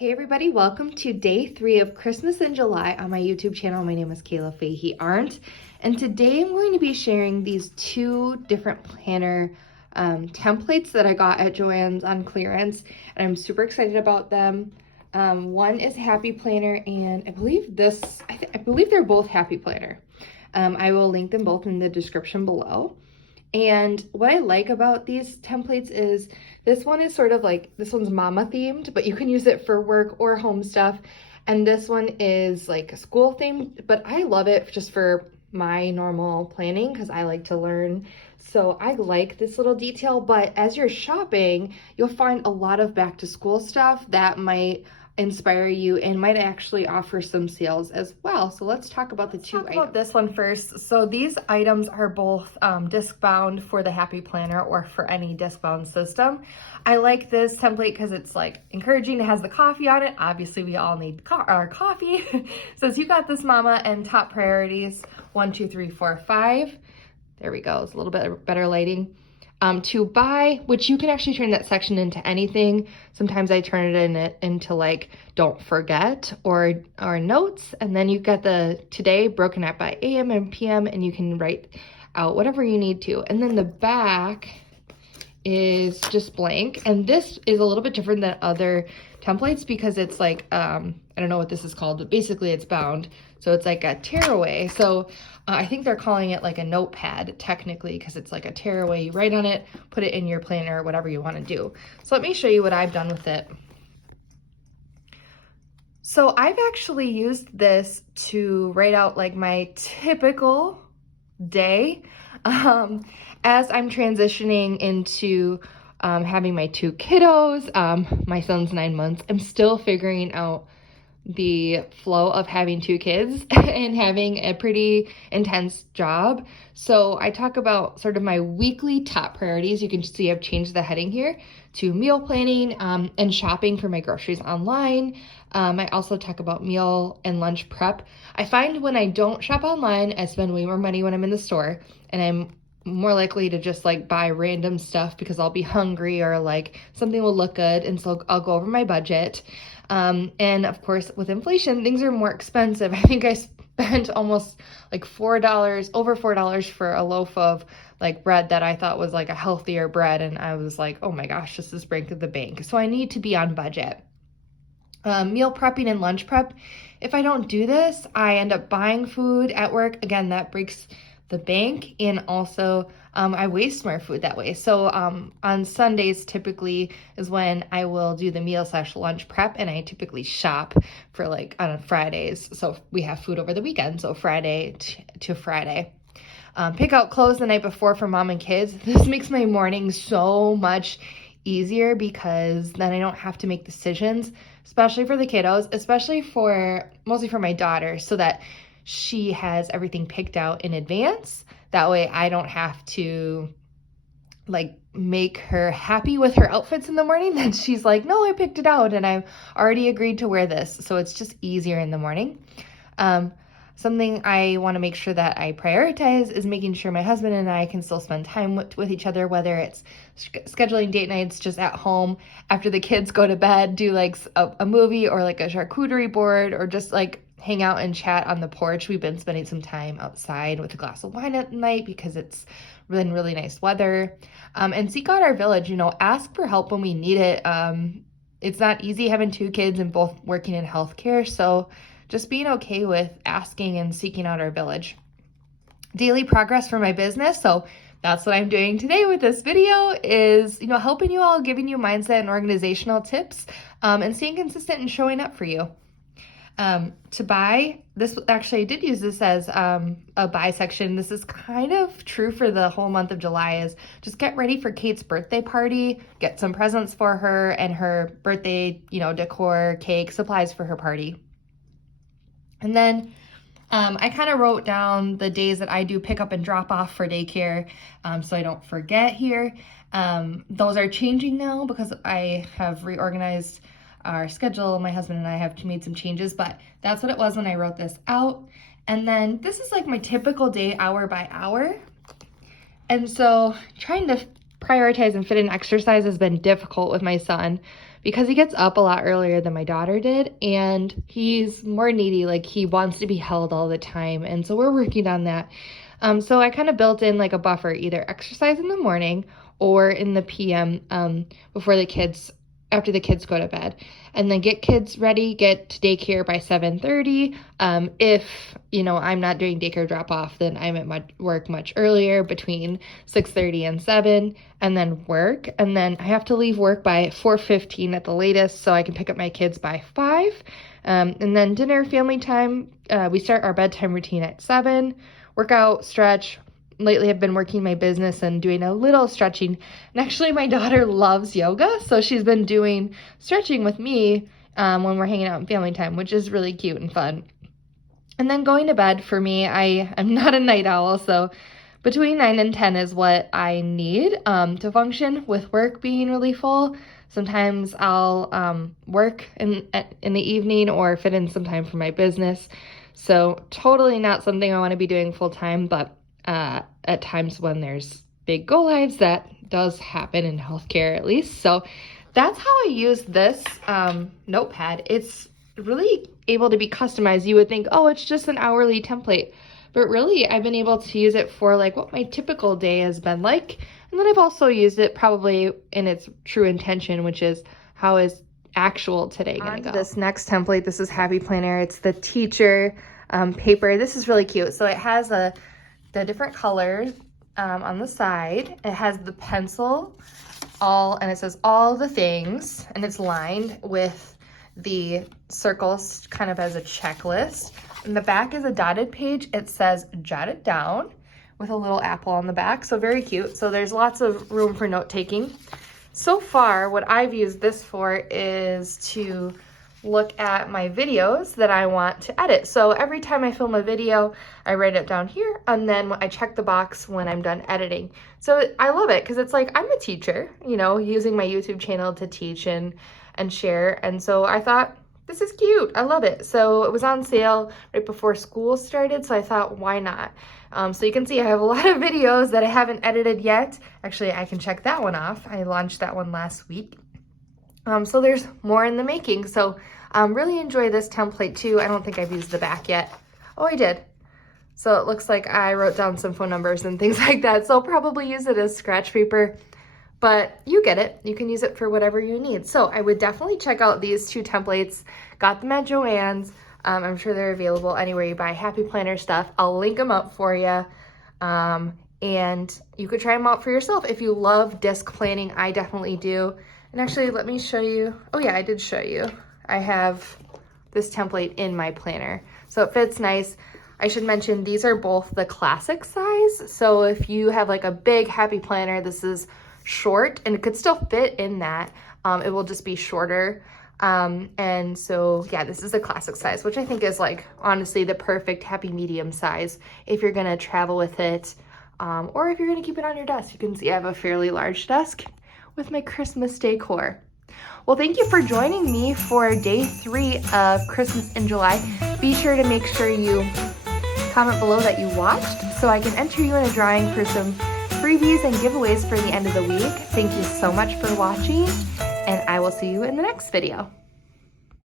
Hey everybody, welcome to day 3 of Christmas in July on my YouTube channel. My name is Kayla Fahey-Ahrndt, and today I'm going to be sharing these 2 different planner templates that I got at Joann's on clearance, and I'm super excited about them. One is Happy Planner, and I believe they're both Happy Planner. I will link them both in the description below. And what I like about these templates is this one is sort of like, this one's mama themed, but you can use it for work or home stuff. And this one is like school themed, but I love it just for my normal planning because I like to learn. So I like this little detail, but as you're shopping, you'll find a lot of back to school stuff that might inspire you and might actually offer some sales as well. So let's talk about the 2 items. About this one first. So these items are both disc bound for the Happy Planner or for any disc bound system. I like this template because it's like encouraging. It has the coffee on it. Obviously we all need our coffee. It says you got this mama, and top priorities 1, 2, 3, 4, 5. There we go. It's a little bit better lighting. To buy, which you can actually turn that section into anything. Sometimes I turn it into like don't forget or notes, and then you've got the today broken up by AM and PM, and you can write out whatever you need to. And then the back is just blank, and this is a little bit different than other templates because it's like I don't know what this is called, but basically it's bound, so it's like a tearaway. So I think they're calling it like a notepad technically because it's like a tearaway. You write on it, put it in your planner, whatever you want to do. So let me show you what I've done with it. So I've actually used this to write out like my typical day as I'm transitioning into having my 2 kiddos. My son's 9 months. I'm still figuring out the flow of having 2 kids and having a pretty intense job. So I talk about sort of my weekly top priorities. You can see I've changed the heading here to meal planning and shopping for my groceries online. I also talk about meal and lunch prep. I find when I don't shop online, I spend way more money when I'm in the store, and I'm more likely to just like buy random stuff because I'll be hungry or like something will look good, and so I'll go over my budget. And of course with inflation, things are more expensive. I think I spent almost like over $4 for a loaf of like bread that I thought was like a healthier bread, and I was like, oh my gosh, this is breaking the bank. So I need to be on budget. Meal prepping and lunch prep. If I don't do this, I end up buying food at work. Again, that breaks the bank, and also I waste more food that way. So on Sundays typically is when I will do the meal/lunch prep, and I typically shop for like on Fridays. So we have food over the weekend, so Friday to Friday. Pick out clothes the night before for mom and kids. This makes my morning so much easier because then I don't have to make decisions, especially for the kiddos, mostly for my daughter, so that she has everything picked out in advance. That way I don't have to like make her happy with her outfits in the morning. Then she's like, no, I picked it out and I've already agreed to wear this. So it's just easier in the morning. Something I want to make sure that I prioritize is making sure my husband and I can still spend time with each other, whether it's scheduling date nights just at home after the kids go to bed, do like a movie or like a charcuterie board, or just like hang out and chat on the porch. We've been spending some time outside with a glass of wine at night because it's been really nice weather. And seek out our village, ask for help when we need it. It's not easy having 2 kids and both working in healthcare, so just being okay with asking and seeking out our village. Daily progress for my business. So that's what I'm doing today with this video is, helping you all, giving you mindset and organizational tips, and staying consistent and showing up for you. To buy, this actually I did use this as a buy section. This is kind of true for the whole month of July, is just get ready for Kate's birthday party, get some presents for her and her birthday, decor, cake, supplies for her party. And then I kind of wrote down the days that I do pick up and drop off for daycare, so I don't forget here. Those are changing now because I have reorganized our schedule. My husband and I have made some changes, but that's what it was when I wrote this out. And then this is like my typical day, hour by hour. And so trying to prioritize and fit in exercise has been difficult with my son because he gets up a lot earlier than my daughter did, and he's more needy. Like, he wants to be held all the time, and so we're working on that. So I kind of built in like a buffer, either exercise in the morning or in the PM before the kids, after the kids go to bed, and then get kids ready, get to daycare by 7:30. If, you know, I'm not doing daycare drop off, then I'm at work much earlier, between 6:30 and 7, and then work. And then I have to leave work by 4:15 at the latest, so I can pick up my kids by 5. And then dinner, family time. We start our bedtime routine at 7. Workout, stretch. Lately I've been working my business and doing a little stretching. And actually my daughter loves yoga, so she's been doing stretching with me when we're hanging out in family time, which is really cute and fun. And then going to bed for me, I'm not a night owl, so between 9 and 10 is what I need to function, with work being really full. Sometimes I'll work in the evening or fit in some time for my business. So totally not something I want to be doing full time, but at times when there's big go lives, that does happen in healthcare at least. So that's how I use this notepad. It's really able to be customized. You would think, oh, it's just an hourly template. But really, I've been able to use it for like what my typical day has been like. And then I've also used it probably in its true intention, which is how is actual today going to go. This next template, this is Happy Planner. It's the teacher paper. This is really cute. So it has the different colors on the side. It has the pencil, and it says all the things, and it's lined with the circles kind of as a checklist. And the back is a dotted page. It says jot it down with a little apple on the back. So very cute. So there's lots of room for note taking. So far, what I've used this for is to look at my videos that I want to edit. So every time I film a video, I write it down here, and then I check the box when I'm done editing. So I love it because it's like I'm a teacher, you know, using my YouTube channel to teach and share. And so I thought, this is cute. I love it. So it was on sale right before school started, so I thought, why not? So you can see I have a lot of videos that I haven't edited yet. Actually, I can check that one off. I launched that one last week. So there's more in the making. So really enjoy this template too. I don't think I've used the back yet. Oh, I did. So it looks like I wrote down some phone numbers and things like that. So I'll probably use it as scratch paper, but you get it. You can use it for whatever you need. So I would definitely check out these 2 templates. Got them at Joann's. I'm sure they're available anywhere you buy Happy Planner stuff. I'll link them up for you. And you could try them out for yourself. If you love disc planning, I definitely do. And actually, let me show you. Oh yeah, I did show you. I have this template in my planner. So it fits nice. I should mention these are both the classic size. So if you have like a big Happy Planner, this is short and it could still fit in that. It will just be shorter. And so yeah, this is the classic size, which I think is like honestly the perfect happy medium size if you're gonna travel with it, or if you're gonna keep it on your desk. You can see I have a fairly large desk with my Christmas decor. Well, thank you for joining me for day 3 of Christmas in July. Be sure to make sure you comment below that you watched so I can enter you in a drawing for some freebies and giveaways for the end of the week. Thank you so much for watching, and I will see you in the next video.